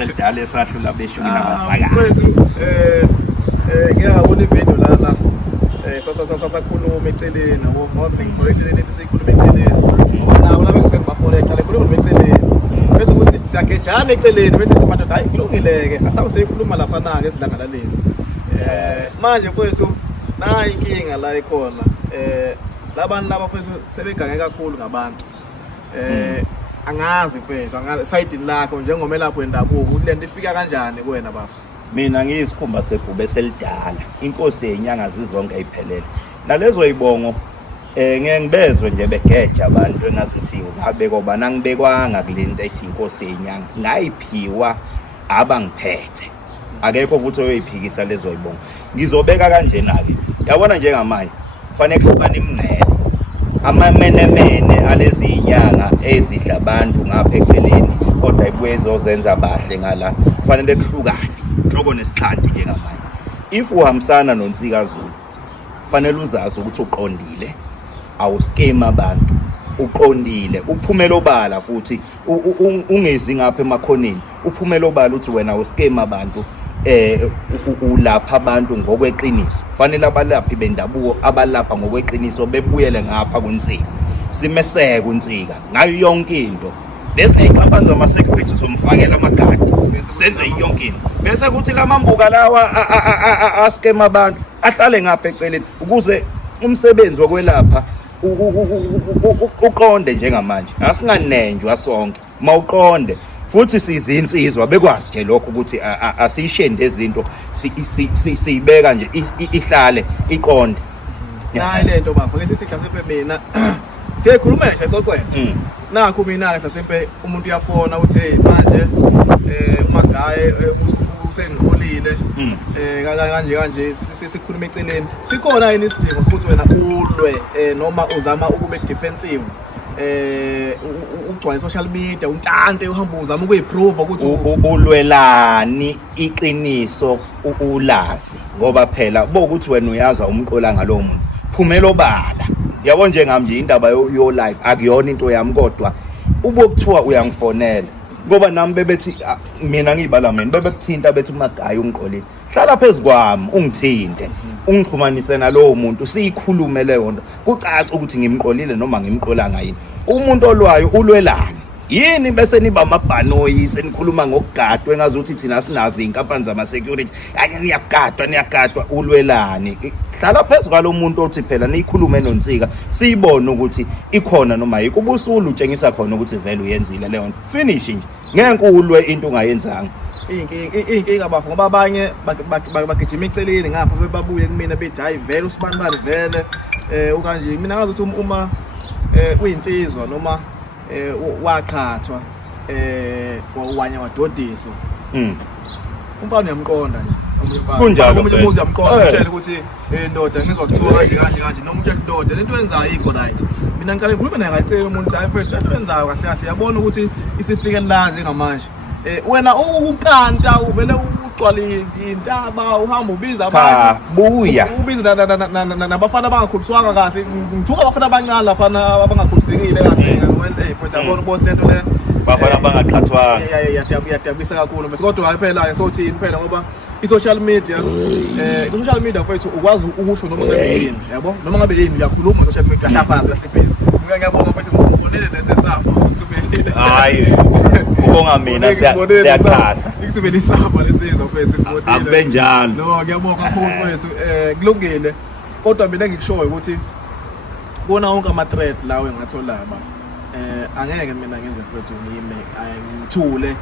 eselidala esahlula beshumi nabasakazi. Mfethu ngiyabona ivideo lana sasakhuluma eceleni ngoba ngikho eceleni sikhuluma eceleni ngoba nawo la bese ngibafole qale khuluma eceleni bese kuthi siyagejana eceleni bese sithi madoda hayi kulungileke asawu seyikhuluma lapha na ke ezidlangalaleni manje mfethu nayi inkinga la ikhona labantu laba mfethu sebegange kakhulu ngabantu angazi mfethu angazi side lakho njengomelapho wendabuko ukuthi lento ifika kanjani kuwena baba. Mina ngiyisikhumba sebhube selidala inkosi yenyanga zizonke ayiphelele nalezo yibongo ngeke ngibezwe nje begeja abantu engazithi ngabe ngoba nangibekwanga kulinto ethi inkosi yenyanga ngayiphiwa abangiphethe akekho futhi oyoyiphikisa lezo yibongo ngizobeka kanjena ke yabona njengamanje kufanele kuhlukane imingcele amamenemene alezi inyanga ezidla abantu ngapha eceleni kodwa ibuye izozenza bahle ngala kufanele kuhlukane hloko nesixhanti njengamanje if uhambisana noNsika Zulu kufanele uzazi ukuthi uqondile awuskema abantu uqondile uphumela obala futhi ungezi ngapha emakhoneni uphumela obala uthi wena uskema abantu ulapha abantu ngokweqiniso kufanele abalaphi bendabuko abalapha ngokweqiniso bebuyele ngapha kuNsika simeseke uNsika ngayo yonke into bese iqhabanza zama-security somfakela amagadi senze yonke into bese kuthi lamambuka lawa askema abantu ahlale ngapha eceleni ukuze umsebenzi wokwelapha uqonde njengamanje asinganenjwa sonke mawuqonde futhi sizinsizwa bekwazi nje lokho ukuthi asishende izinto siyibeka nje ihlale iqonde nayi lento bafo ngesithi mhlasimpe mina siyakhuluma nje qoqwena nakho mina mhlasimpe umuntu uyafona uthi manje umagaye usengiqolile kanje sikhuluma eceleni sikhona yini isidingo sokuthi wena ulwe noma uzama ukube defensive ugcwala social media untante uhamba uzama ukuyiprove ukuthi ulwelani iqiniso ulazi ngoba phela bokuthi wena uyaza umqola ngalowo muntu phumela obala yabo njengami nje indaba yo life akuyona into yami kodwa ubokuthiwa uyangifonela ngoba nami bebethi mina ngibala mina bebekuthinta bethi umagayi ungiqolile hlala phezukwami ungithinte ungixhumanise nalowo muntu siyikhulume leyo nto kucaca ukuthi ngimqolile noma ngimqolanga yini umuntu olwayo ulwelani yini bese niba amabhanoyi senikhuluma ngokugadwa engazuthi thina sinazo inkampani zama-security kanye niyagadwa ulwelani hlala phezu kwalo muntu othi phela niyikhulume noNsika siyibone ukuthi ikhona noma yikho ubusulu utshengisa khona ukuthi vele uyenzile leyo nto finish nje ngeke ulwe into ungayenzanga inkinga bafo ngoba abanye bagijima eceleni ngapha bebabuye kumina bethi hayi vele usibanibani vele ukanje mina ngazi ukuthi uma uyinsizwa noma waqhathwa wanye wadodiswa umfana uyamqonda nje kunjalo umuntu umuzi uyamqonda utshela ukuthi ndoda ngizwa kuthiwa kanje noma umuntu edoda lento yenzayo ikho right mina ngicela ngikhuluma naye ngacela umuntu hayi mfethu lento yenzayo kahle kahle yabona ukuthi isifike la njengamanje wena ukanta uvele ugcwala intaba uhamba ubiza abantu buya ubiza nabafana abangakhuliswanga kahle ngithuka abafana abancane lapha abangakhulisekile kahle mfethu yabona bonke lento le bafana abangaqhathwanga yadabisa kakhulu mfethu kodwa hayi phela sothini phela ngoba i-social media mfethu ukwazi ukusho noma ngabe yini yabo noma ngabe yini uyakhuluma social media uyahlapaza uyahlipheza ngiyabonga mfethu ngibonele nesamba usithumele hayi ubonga mina siyaqhasa ngikuthumele isamba lesizwe mfethu ngibonile abe njalo no ngiyabonga kakhulu mfethu kulungile kodwa mina ngikushoyo ukuthi bona wonke ama-threat lawo engatholayo angeke mina ngize mfethu ngithule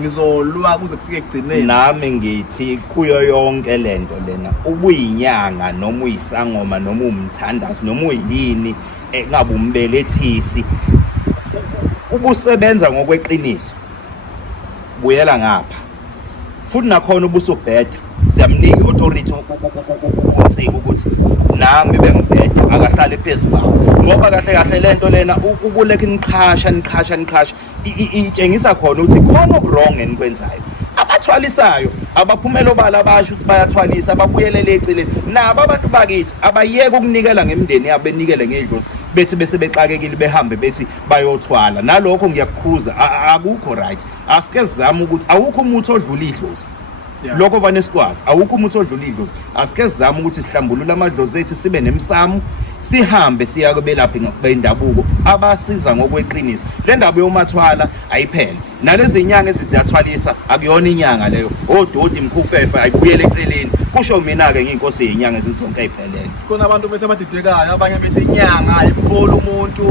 ngizolwa kuze kufike ekugcineni nami ngithi kuyo yonke lento lena ubuyinyanga noma uyisangoma noma umthandazi noma uyini engabe umbelethisi ubusebenza ngokweqiniso buyela ngapha futhi nakhona ubusubheda siyamnika i-authority uNsika ukuthi nami bengibheda akahlale phezulu kwawo ngoba kahle lento lena ukuleka niqhasha itshengisa khona ukuthi khona okurong enikwenzayo abathwalisayo abaphumela obala abasho ukuthi bayathwalisa ababuyelele eceleni nabo abantu bakithi abayeke ukunikela ngemndeni yabo benikele ngedlozi bethi bese bexakekile behambe bethi bayothwala nalokho ngiyakukhuza akukho right asike sizama ukuthi awukho umuntu odlula idlozi lokho vane sikwazi awukho umuntu odlula idlozi asike sizama ukuthi sihlambulule amadlozi ethu sibe nemsamo sihambe siya kubelaphi bendabuko abasiza ngokweqiniso le ndaba yomathwala ayiphele nalezi inyanga ezithi yathwalisa akuyona inyanga leyo ododi mkhufefe ayibuyele eceleni kusho mina ke ngiyinkosi yenyanga ezizonke ayiphelele khona abantu bethu abadidekayo abanye bese inyanga ayimxola umuntu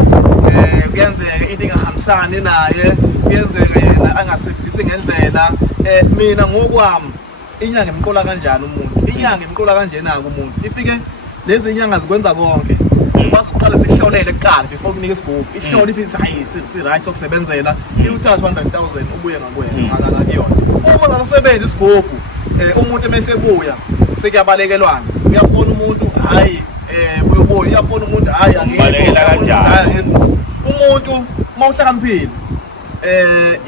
kuyenzeka into engahambisani naye kuyenzeka yena angasebenzisi ngendlela mina ngokwami inyanga imqola kanjani umuntu inyanga imqola kanjena umuntu ifike lezi inyanga zikwenza konke ukwazi ukuqala sihlolele kuqala before kunika isigubhu ihlole ithi hayi si right sokusebenzela iwuthatha 100,000 ubuye ngakwena akakuyona uma ngasebenza isigubhu umuntu emesebuya sekuyabalekelwana uyafona umuntu hayi uyobuya uyafona umuntu hayi angiyekela kanjani umuntu mawuhlakaniphile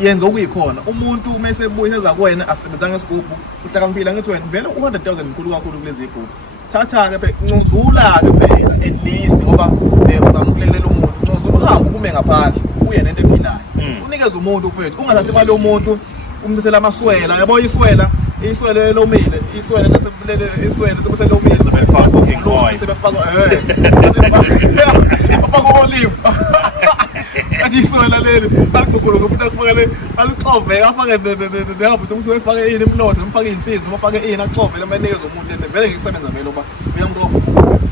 yenza okuyikhona umuntu mesebuya eza kuwena asebenza ngesigubhu uhlakaniphile ngithi wena vele 100,000 inkulu kakhulu kulezi igubhu thatha ke ncuzula ke phela at least ngoba uzama ukulekelela umuntu ncuzula uhambe kume ngaphandle uye nento ephilayo unikeze umuntu mfethu ungathathi imali yomuntu umthela amaswela yabo iswela lomile iswele nasebulele iswele sebeselomile sebefaka afaka olive athi iswela leli aligugulo umuntu akufakele alixove afake nehamba ukuthi uyifake yini imlotha umfake insizwa umfake yini axove lamanikeza umuntu lento vele ngisebenza vele ngoba uyamrobha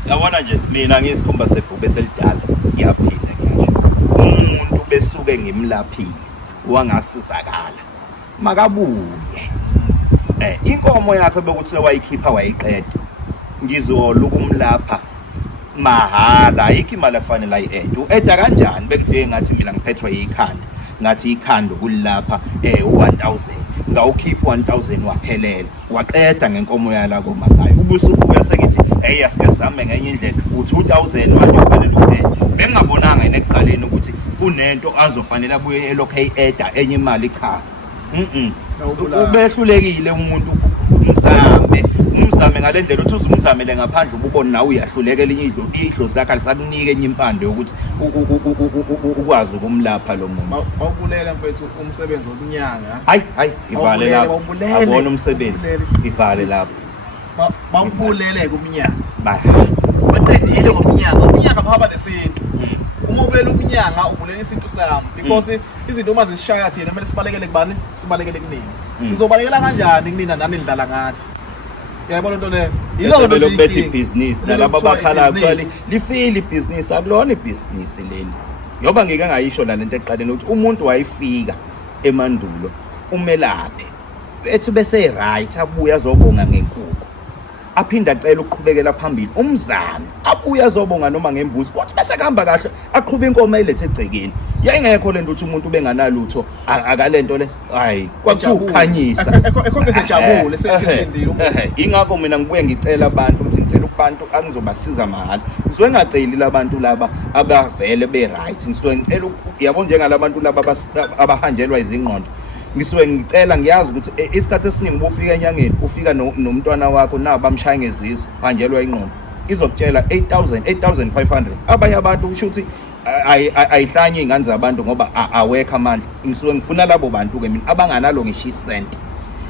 yabona nje mina ngisikhomba sebhubhe selidala ngiyaphinda ngisho umuntu besuke ngimlaphile wangasizakala makabuye inkomo yakhe bekuthi wayikhipha wayiqeda ngizoluka umlapha mahala ayikho imali kufanele ayi-ede u-eda kanjani bekufike ngathi mina ngiphethwe yikhanda ngathi ikhanda ukulapha u-1000 ngawukhipha 1000 waphelela waqeda ngenkomo yala komakhaya ubusubuya sekithi hey asike sizame ngenye indlela uthi 2000 manje ufanele u-ede bengingabonanga yena ekuqaleni ukuthi kunento azofanele abuye elokhu eyi-eda enye imali cha ubehlulekile umuntu umzame ngale ndlela uthi uzumzamele ngaphandle ububone nawe uyahluleka elinye idlozi lakhe alisakunike enye impande yokuthi ukwazi ukumlapha lo muntu awubulela mfethu umsebenzi wonyanga hayi ivale lapho abona umsebenzi ivale lapho bawubulele kumnyanga baqedile ngomnyanga phaba lesintu uma ubulela umnyanga ubulela isintu sami because izinto uma zisishaya thina kumele sibalekele kubani sibalekele kunini sizobalekela kanjani kunina nani lidlala ngathi yayibona into leyo iloko nje lokubetha ibhizinisi nalabo abakhala actually lifile ibhizinisi akulona ibhizinisi leli ngoba ngike ngayisho la lento eqaleni ukuthi umuntu wayifika emandulo umelaphe ethi bese right abuya azobonga ngenkukhu aphinda acela ukuqhubekela phambili umzamo abuya azobonga noma ngembuzi kodwa bese kuhamba kahle aqhubeka inkomo elethe egcekeni yayingekho lento ukuthi umuntu benganalutho akalento le hayi kwakukhanyisa ekhonke sejabule sesindile umuntu ingakho mina ngibuye ngicela abantu ukuthi ngicela kubantu angizobasiza mahhala ngisuke ngaceli labantu laba abavele be right ngisuke ngicela yabo njengalabantu laba abahanjelwa izingqondo ngisuke ngicela ngiyazi ukuthi isikhathi esiningi ubufika enyangeni ufika nomntwana wakho nabamshaya ngezizwe hanjelwa ingqondo izokutshela 8500 abanye abantu usho ukuthi ayihlanye ingane zabantu ngoba awekho amandla ngisuke ngifuna labo bantu ke mina abanganalo ngisho isent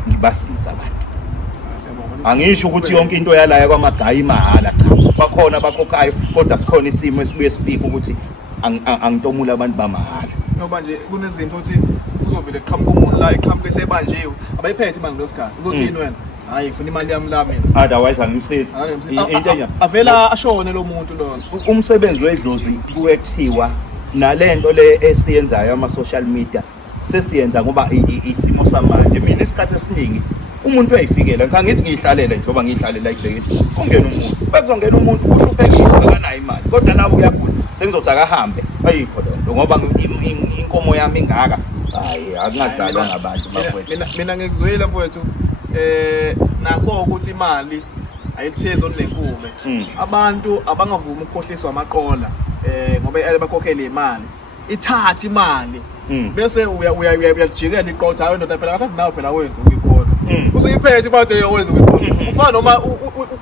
ngibasiza abantu angisho ukuthi yonke into yalaya kwamagaya imahhala cha bakhona abakhokhayo kodwa sikhona isimo esibuye sifike ukuthi angitomula abantu bamahhala ngoba nje kunezinto ukuthi uzovele eqhamuka umuntu la eqhamuke sebanjiwe abayiphethe manje lesikhathi uzothini wena hayi ngifuna imali yami la mina otherwise angimsizi into enye avela ashone lo muntu lo umsebenzi wedlozi kuwe kuthiwa nalento le esiyenzayo ama social media sesiyenza ngoba isimo samanje mina isikhathi esiningi umuntu uyayifikela ngithi ngihlalele njengoba ngihlalela ejekeni kungena umuntu bekuzongena umuntu uhluphekile akanayo imali kodwa nawe uyagula sengizothi akahambe ayikho lento ngoba inkomo yami ingaka hayi akungadlalwa ngabantu bafowethu mina ngikuzwela mfowethu nakho ukuthi imali ayikuthezo nenkume abantu abangavumi ukukhohliswa amaqola ngoba bakhokhela imali ithatha imali bese uyajikela iqotha hayi ndoda phela akathi nawe phela wenza ukuyikho usuyiphethe imali yowenza kwikhona ufana noma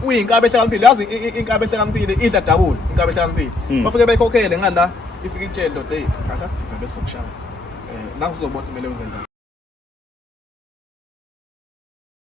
uyinkabe ehlakaniphile yazi inkabe ehlakaniphile idla dabula inkabe ehlakaniphile bafike bayikhokhele ngala ifike itshele ndoda hey akathi ngabe sokushaya nangu uzobona kumele uzenza